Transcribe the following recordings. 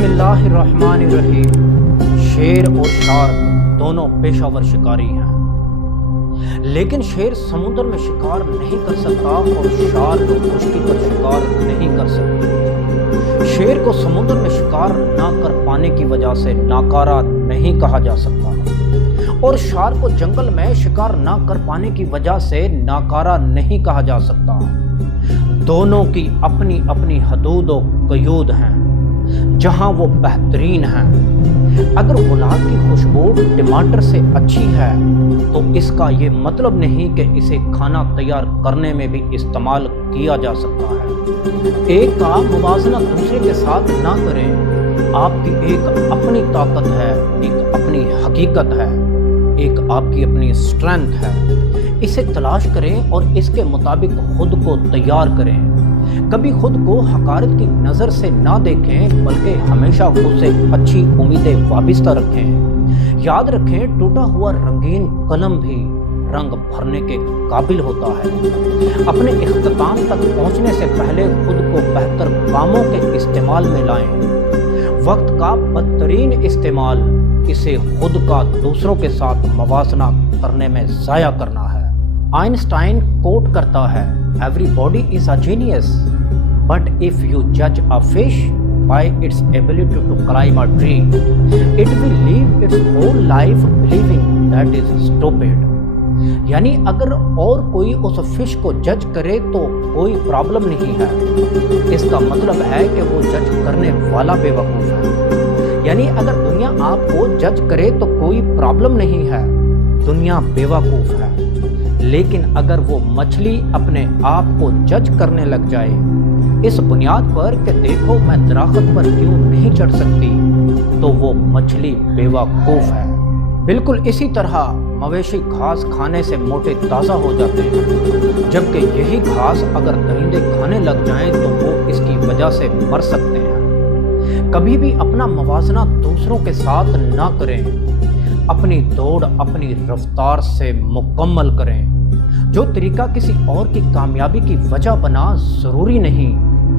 बिस्मिल्लाहिर्रहमानिर्रहीम। शेर और शार्क दोनों पेशावर शिकारी हैं, लेकिन शेर समुद्र में शिकार नहीं कर सकता और शार्क खुश्की पर शिकार नहीं कर सकती। शेर को समुद्र में शिकार ना कर पाने की वजह से नाकारा नहीं कहा जा सकता और शार्क को जंगल में शिकार ना कर पाने की वजह से नाकारा नहीं कहा जा सकता। दोनों की अपनी अपनी हदूद और क़यूद हैं जहां वो बेहतरीन हैं। अगर गुलाब की खुशबू टमाटर से अच्छी है तो इसका ये मतलब नहीं कि इसे खाना तैयार करने में भी इस्तेमाल किया जा सकता है। एक का मुवाजना दूसरे के साथ ना करें। आपकी एक अपनी ताकत है, एक अपनी हकीकत है, एक आपकी अपनी स्ट्रेंथ है। इसे तलाश करें और इसके मुताबिक खुद को तैयार करें। कभी खुद को हकारत की नज़र से ना देखें, बल्कि हमेशा खुद से अच्छी उम्मीदें वाबिस्ता रखें। याद रखें, टूटा हुआ रंगीन कलम भी रंग भरने के काबिल होता है। अपने इख्तिताम तक पहुंचने से पहले खुद को बेहतर कामों के इस्तेमाल में लाएं। वक्त का बदतरीन इस्तेमाल इसे खुद का दूसरों के साथ मवाजना करने में ज़ाया करना है। आइंस्टाइन कोट करता है, everybody is a genius, but if you judge a fish by its ability to climb a tree, it will live its whole life believing that is stupid। यानी अगर और कोई उस फिश को जज करे तो कोई प्रॉब्लम नहीं है, इसका मतलब है कि वो जज करने वाला बेवकूफ़ है। यानी अगर दुनिया आपको जज करे तो कोई प्रॉब्लम नहीं है, दुनिया बेवकूफ़ है। लेकिन अगर वो मछली अपने आप को जज करने लग जाए इस बुनियाद पर कि देखो मैं दरख्त पर क्यों नहीं चढ़ सकती, तो वो मछली बेवकूफ़ है। बिल्कुल इसी तरह मवेशी घास खाने से मोटे ताज़ा हो जाते हैं, जबकि यही घास अगर दरिंदे खाने लग जाएं तो वो इसकी वजह से मर सकते हैं। कभी भी अपना मवाजना दूसरों के साथ ना करें। अपनी दौड़ अपनी रफ्तार से मुकम्मल करें। जो तरीका किसी और की कामयाबी की वजह बना, ज़रूरी नहीं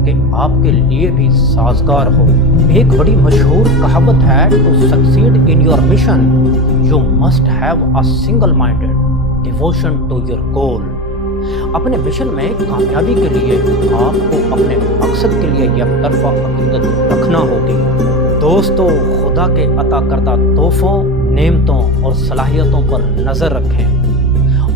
कि आपके लिए भी साजगार हो। एक बड़ी मशहूर कहावत है, to succeed in your mission you must have a single minded devotion to your goal. अपने मिशन में कामयाबी के लिए आपको अपने मकसद के लिए यकतरफा अकीदत रखना होगी। दोस्तों, खुदा के अता करदा तोहफों, नेमतों और सलाहियतों पर नज़र रखें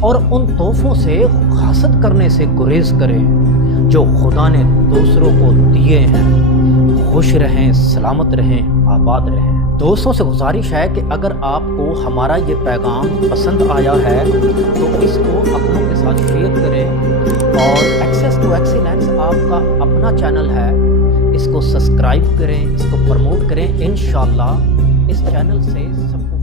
और उन तोहफों से हसद करने से गुरेज करें जो खुदा ने दूसरों को दिए हैं। खुश रहें, सलामत रहें, आबाद रहें। दोस्तों से गुजारिश है कि अगर आपको हमारा ये पैगाम पसंद आया है तो इसको अपनों के साथ शेयर करें और एक्सेस टू एक्सीलेंस आपका अपना चैनल है, इसको सब्सक्राइब करें, इसको प्रमोट करें। इंशाअल्लाह इस चैनल से सब